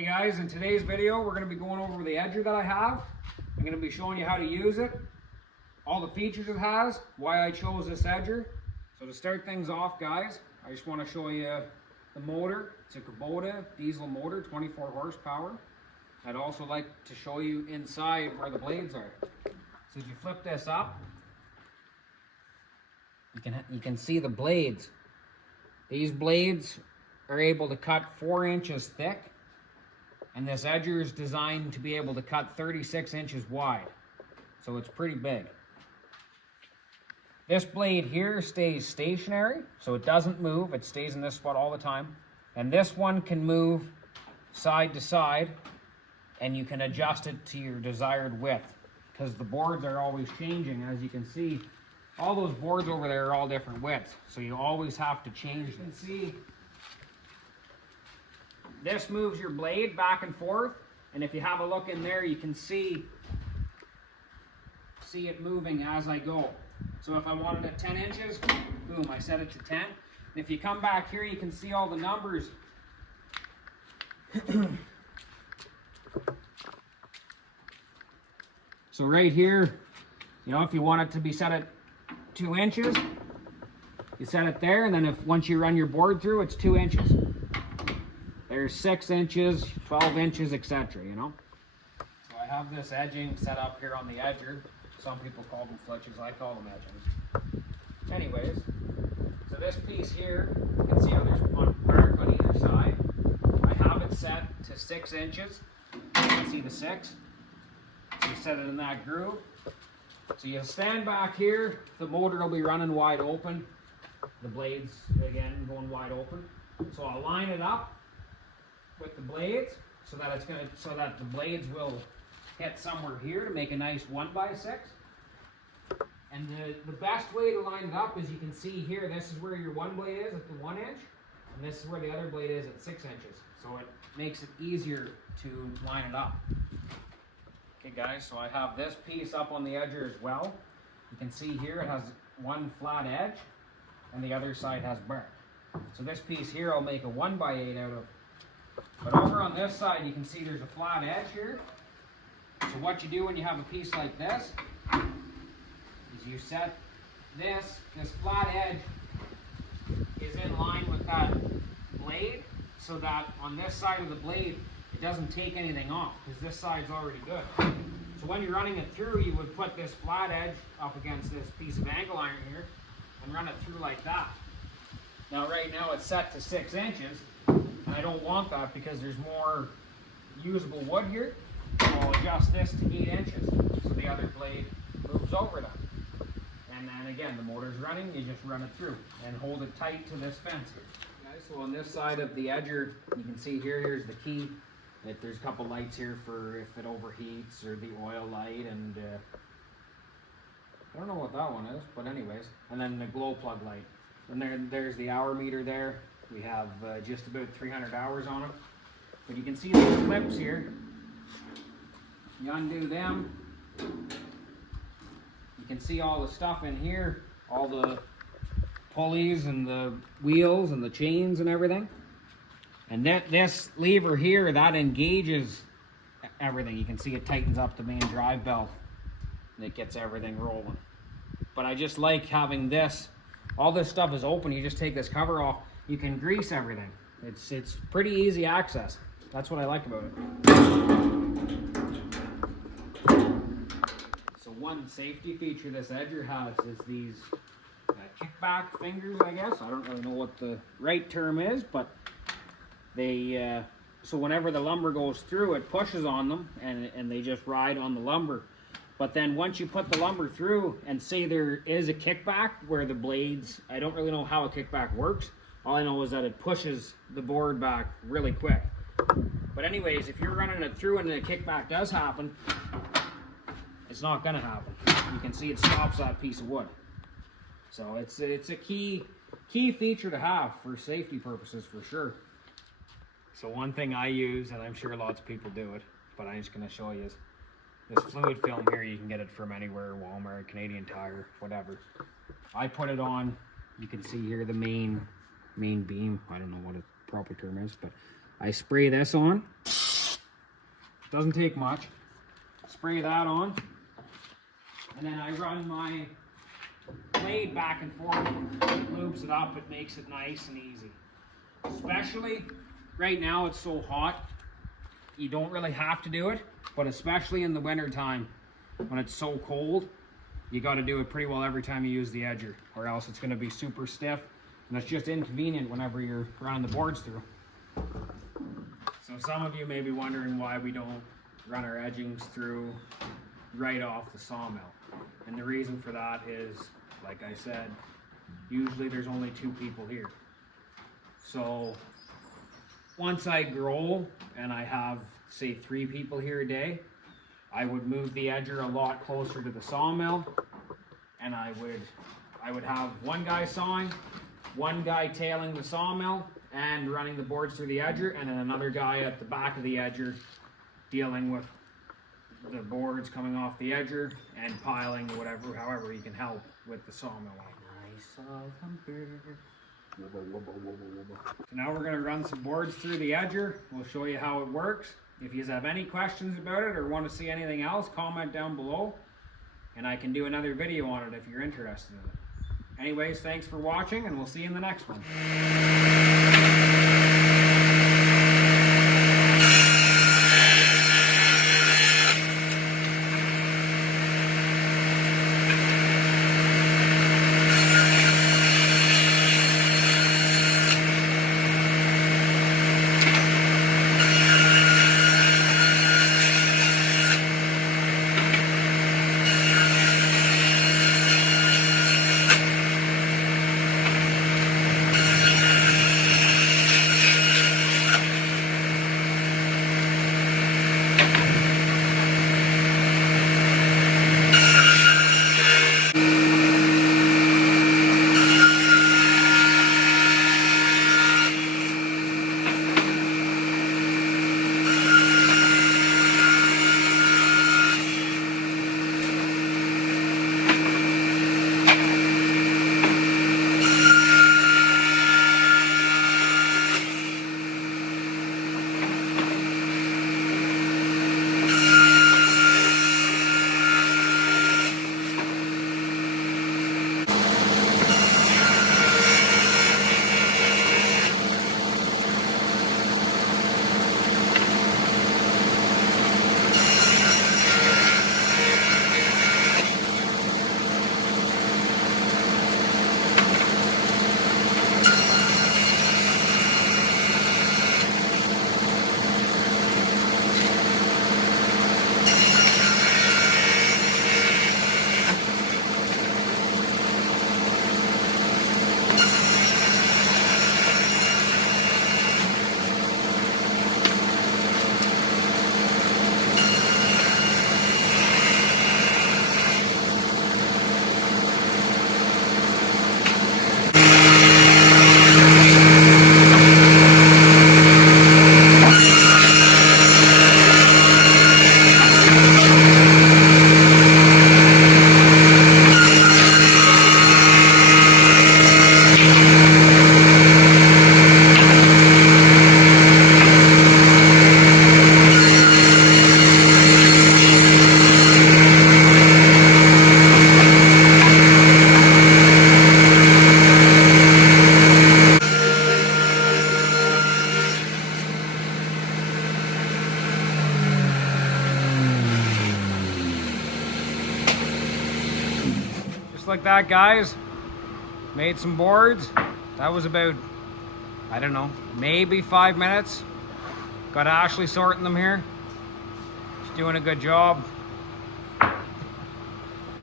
Hey guys, in today's video we're going to be going over the edger that I have. I'm going to be showing you how to use it, all the features it has, why I chose this edger. So to start things off guys, I just want to show you the motor. It's a Kubota diesel motor, 24 horsepower. I'd also like to show you inside where the blades are. So if you flip this up, you can see the blades. These blades are able to cut 4 inches thick. And this edger is designed to be able to cut 36 inches wide. So it's pretty big. This blade here stays stationary, so it doesn't move. It stays in this spot all the time. And this one can move side to side, and you can adjust it to your desired width, because the boards are always changing. As you can see, all those boards over there are all different widths, so you always have to change them. You can see this moves your blade back and forth, and if you have a look in there, you can see it moving as I go. So if I wanted it 10 inches, boom, I set it to 10. And if you come back here, you can see all the numbers. So right here, you know, if you want it to be set at 2 inches, you set it there, and then once you run your board through, it's 2 inches. There's 6 inches, 12 inches, etc., you know. So I have this edging set up here on the edger. Some people call them flitches, I call them edgings. Anyways, so this piece here, you can see how there's one mark on either side. I have it set to 6 inches. You can see the 6. So you set it in that groove. So you stand back here, the motor will be running wide open. The blades, again, going wide open. So I'll line it up with the blades so that the blades will hit somewhere here to make a nice 1x6. And the best way to line it up is, you can see here, this is where your one blade is at the 1 inch, and this is where the other blade is at 6 inches. So it makes it easier to line it up. Okay guys, so I have this piece up on the edger as well. You can see here it has one flat edge and the other side has burnt. So this piece here I'll make a 1x8 out of. But over on this side, you can see there's a flat edge here. So what you do when you have a piece like this is you set this flat edge is in line with that blade, so that on this side of the blade, it doesn't take anything off, because this side's already good. So when you're running it through, you would put this flat edge up against this piece of angle iron here and run it through like that. Now right now it's set to 6 inches. And I don't want that because there's more usable wood here. So I'll adjust this to 8 inches so the other blade moves over that. And then again, the motor's running, you just run it through and hold it tight to this fence here. Okay, so on this side of the edger, you can see here's the key. There's a couple lights here for if it overheats, or the oil light, and I don't know what that one is, but anyways. And then the glow plug light. And there's the hour meter there. We have just about 300 hours on it. But you can see these clips here. You undo them. You can see all the stuff in here. All the pulleys and the wheels and the chains and everything. And this lever here, that engages everything. You can see it tightens up the main drive belt. And it gets everything rolling. But I just like having this. All this stuff is open. You just take this cover off. You can grease everything. It's pretty easy access. That's what I like about it. So one safety feature this edger has is these kickback fingers, I guess. I don't really know what the right term is, but they so whenever the lumber goes through, it pushes on them and they just ride on the lumber. But then once you put the lumber through, and say there is a kickback where the blades, I don't really know how a kickback works. All I know is that it pushes the board back really quick. But anyways, if you're running it through and a kickback does happen, it's not gonna happen. You can see it stops that piece of wood. So it's a key feature to have for safety purposes for sure. So one thing I use, and I'm sure lots of people do it, but I'm just gonna show you, is this fluid film here. You can get it from anywhere, Walmart, Canadian Tire, whatever. I put it on, you can see here the main beam. I don't know what a proper term is, but I spray this on Doesn't take much. Spray that on, and then I run my blade back and forth. It lubes it up, it makes it nice and easy. Especially right now, it's so hot, you don't really have to do it, but especially in the winter time when it's so cold, you got to do it pretty well every time you use the edger, or else it's going to be super stiff, and it's just inconvenient whenever you're running the boards through. So some of you may be wondering why we don't run our edgings through right off the sawmill. And the reason for that is, like I said, usually there's only 2 people here. So once I grow and I have, say, 3 people here a day, I would move the edger a lot closer to the sawmill, and I would have one guy sawing, one guy tailing the sawmill and running the boards through the edger, and then another guy at the back of the edger dealing with the boards coming off the edger and piling whatever, however he can help with the sawmill. So now we're going to run some boards through the edger. We'll show you how it works. If you have any questions about it or want to see anything else, comment down below, and I can do another video on it if you're interested in it. Anyways, thanks for watching, and we'll see you in the next one. Like that, guys. Made some boards. That was about, I don't know, maybe 5 minutes. Got Ashley sorting them here. She's doing a good job.